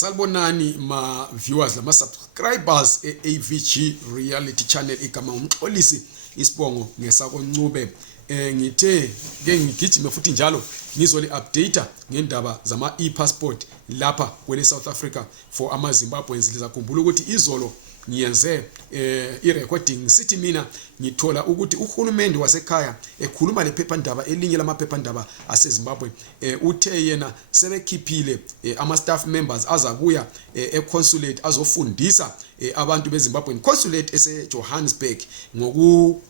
Salbonani ma viewers lama subscribers AVG reality channel igama umxolisi isibongo ngesakoncube ngithe ke ngigijime futhi njalo ngizoli update ngendaba zama e-passport lapha kwele South Africa for ama Zimbabweans. Lizakhumbula ukuthi izolo ngiyenze i-recording sithi mina ngithola ukuthi uhulumende wasekhaya ekhuluma lephephandaba elinye lamaphephandaba aseZimbabwe uthe yena sebekhiphile ama staff members azabuya econsulate azofundisa abantu beZimbabwe consulate eseJohannesburg ngoku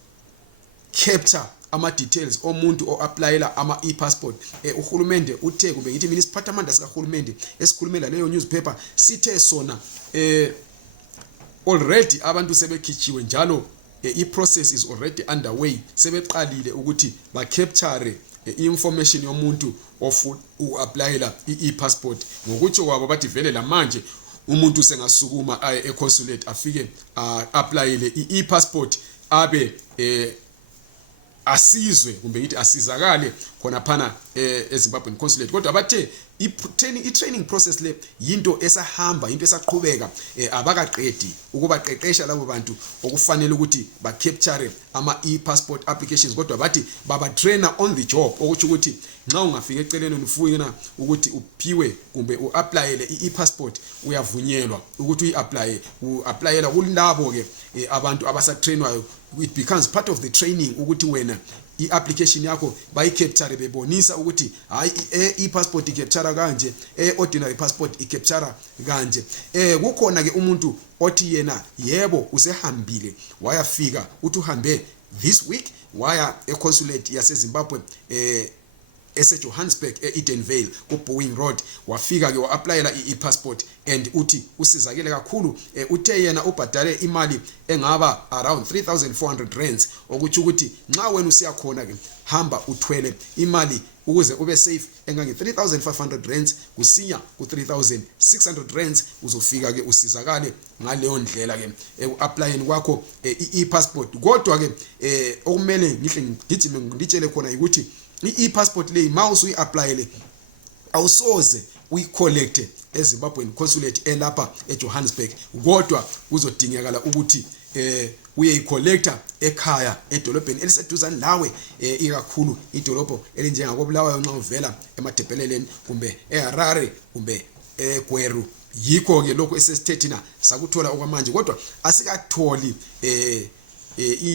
capture ama details omuntu o-applyela ama e-passport. Uhulumende uthe kumbe ngithi mina isiphathamandla sikahulumende esikhulumela leyo newspaper sithe sona already abantu sebekhichiwe njalo i-process is already underway, sebeqalile ukuthi ba capture information yomuntu u-applyela i-passport. Ngokuthi kwabo bathi vele lamanje umuntu sengasukuma aye econsulate afike applyele i-passport abe asizwe kumbe ngithi asizakale khona phana eZimbabwe consulate. Kodwa bathe i-training process le yinto esahamba, into esaqhubeka, abakaqedi ukubaqeqesha labo bantu okufanele ukuthi ba capture ama e-passport applications. Kodwa bathi baba trainer on the job, okuthi ukuthi nxa ungafika eceleni ufuna ukuthi uphiwe kumbe uapplyele i-passport uyavunyelwa ukuthi uapplyela kulabo ke abantu abasatrainwayo. It becomes part of the training ukuthi wena i-application yakho bayi-capture bebonisa ukuthi hayi i-passport i-capture kanje, ordinary passport i-capture kanje. Kukhona ke umuntu othi yena yebo usehambile wayafika uthi uhambe this week waya econsulate yaseZimbabwe eseJohannesburg eEdenvale kuBoeing Road, wafika ke wa-applyela i-passport and uthi usizakele kakhulu. Uthe yena ubhadale imali engaba around 3,400 rands, okuthi ukuthi nxa wena usiya khona ke hamba uthwele imali ukuze ube safe engange 3,500 rands kusinya ku 3,600 rands uzofika ke usizakale ngaleyo ndlela ke u-applying kwakho i-passport. Kodwa ke okumele ngihle ngigijime ngitshele khona ukuthi i-passport le mouse uyi-applyele awusoze uyi-collect eZimbabwe consulate elapha eJohannesburg, kodwa kuzodingakala ukuthi uyeyicollector ekhaya edolobheni eliseduzane lawe, ikakhulu idolobho elinjengakobulawayo nxa uvela eMadebheleleni kumbe eHarare kumbe eGweru. Yikho ke lokho esesithethina sakuthola okwamanje, kodwa asikatholi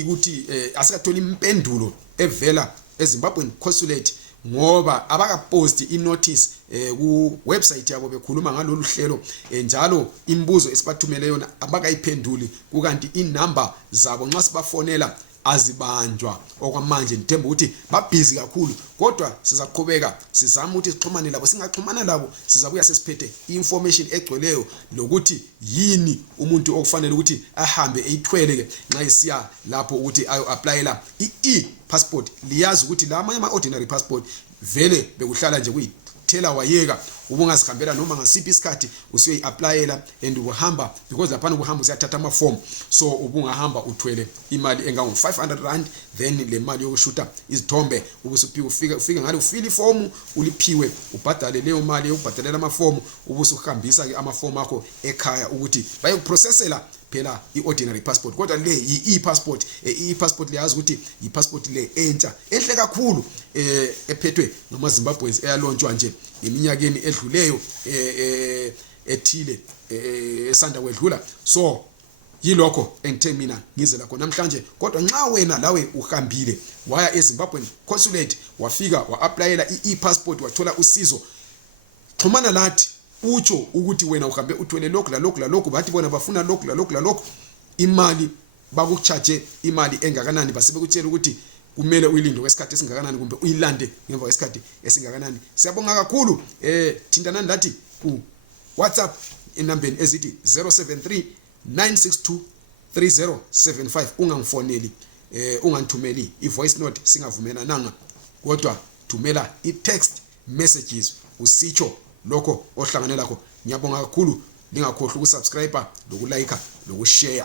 ukuthi asikatholi impendulo evela eZimbabwe consulate ngoba abakapost i-notice ku website yabo bekhuluma ngalolu hlelo, njalo imibuzo esibathumele yona abakayiphenduli, kukanti inamba zabo nxa sibafonela azibanjwa okwamanje. Ngithemba ukuthi babhizi kakhulu, kodwa sizaqhubeka sizama ukuthi sixhumane labo. Singaxhumana labo sizabuya sesiphethe information egcweleyo lokuthi yini umuntu okufanele ukuthi ahambe eyithwele ke nxa isiya lapho ukuthi ayo-applyela i-passport. Liyazi ukuthi la amanye ama-ordinary passport vele bekuhlala nje kuyithela wayeka, ubungazihambela noma ngasiphi isikhathi usiyoyi-applyela and uhamba because laphana ukuhamba usiyathatha ama-form, so ubungahamba uthwele imali engango-500 rand, then le mali yokushuta izithombe ufike ngale ufile iform uliphiwe ubhadale leyo mali yokubhadalela ama-form, ubusuhambisa ke ama-form akho ekhaya ukuthi bayokuprocessela phela i-ordinary passport. Kodwa le i-passport i-passport leyazi ukuthi i-passport le entsha enhle kakhulu ephethwe ngamaZimbabweans eyalontshwa nje eminyakeni edluleyo ethile esanda kwedlula. So yilokho engithe mina ngizela khona namhlanje. Kodwa nxa wena lawe uhambile waya eZimbabwe consulate wafika wa-applyela i-passport wathola usizo, xhumana lathi utsho ukuthi wena uhambe uthwele lokhu lalokhu bathi bona bafuna lokhu imali bakucharge imali engakanani, basebekutshela ukuthi kumele uyilinde kwesikhathi esingakanani kumbe uyilande ngemva kwesikhathi esingakanani. Siyabonga kakhulu. Thintanani lathi ku WhatsApp enambeni ezithi 073 962 3075. Ungangifoneli ungangithumeli i-voice note singavumelananga, kodwa thumela i-text messages usitsho lokho ohlanganela lakho. Ngiyabonga kakhulu, ningakhohlwa ukusubscribe, lokulike, lokushare.